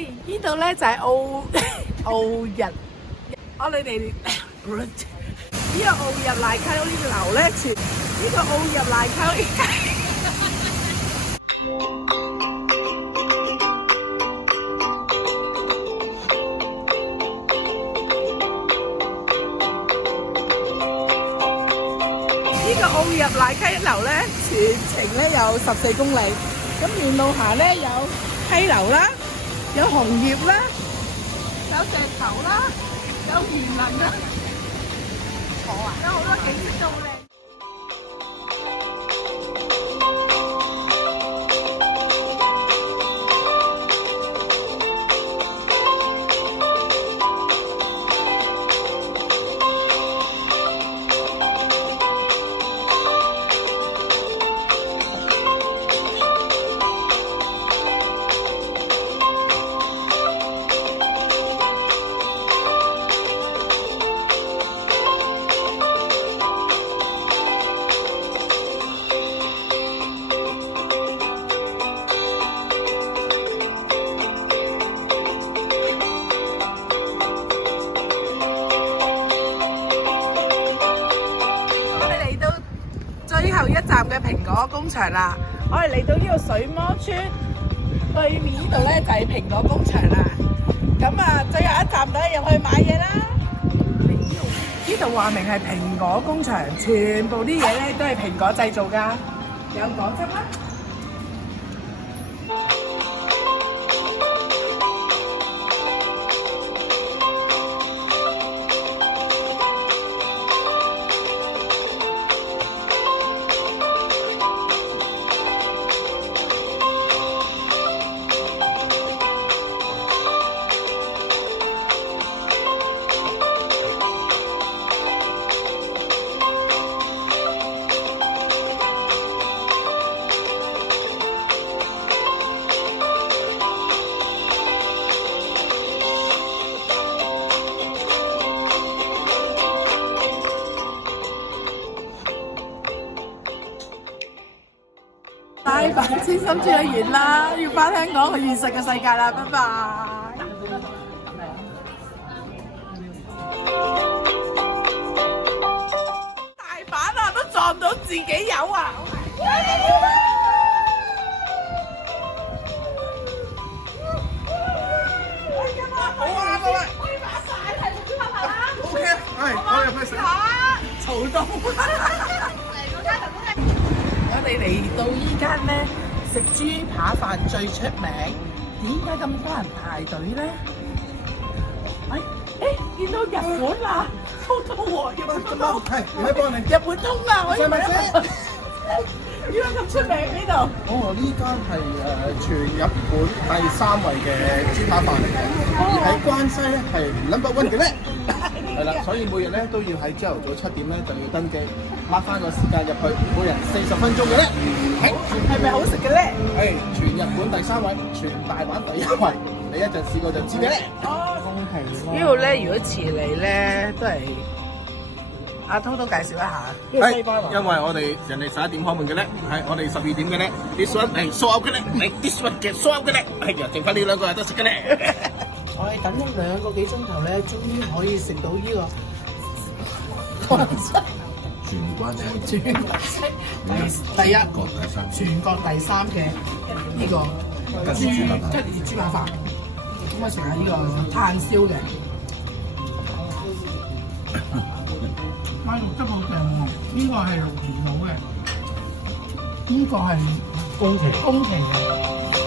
呢度咧就係澳日，你哋呢個澳入瀨溪呢個樓咧，呢個澳入瀨溪。呢個澳入瀨溪樓咧，全程咧有14公里，咁沿路行咧有溪流啦，有紅葉啦，有石頭啦，有園林啦，有好多景色都好靚。最後一站嘅蘋果工場啦，我哋嚟到呢個水魔村對面呢度咧就係蘋果工場啦。咁啊，最後一站隊入去買嘢啦。呢度話明係蘋果工場，全部啲嘢咧都係蘋果製造㗎，有果汁啦。大阪清心轉完啦，要返香港去現實嘅世界啦，拜拜。大阪啊，都撞到自己有啊！好啊，各位。可以把晒係綠豬頭啦。OK， 我入去食。嘈到。我哋嚟到依間咧食豬扒飯最出名，點解咁多人排隊咧？見到日本啦，好多喎，日本通，係，唔使幫你。日本通啊，我以為點解咁出名呢度？呢間係全日本第3位嘅豬扒飯嚟嘅，而喺關西咧係No.1嘅咧。係啦，所以每日咧都要喺朝頭早7點咧就要登記，mark 翻個時間入去，每人40分鐘嘅咧。係咪好食嘅咧？係全日本第3位，全大阪第1位。你一陣試過就知嘅咧。呢度咧，如果遲嚟咧，都係阿滔滔介紹一下。係，因為我哋人哋11點開門嘅咧，係我哋12點嘅咧。This one 係 sold out嘅咧，係 this one 嘅 sold out嘅咧，係啊，剩翻呢2個有得食嘅咧。我哋等咗2個幾鐘頭咧，終於可以食到呢個全關西第1個全國第3嘅呢個吉列豬扒飯。咁我食下呢個炭燒嘅，肉質好正喎。呢個係原佬嘅，呢個係宮崎嘅。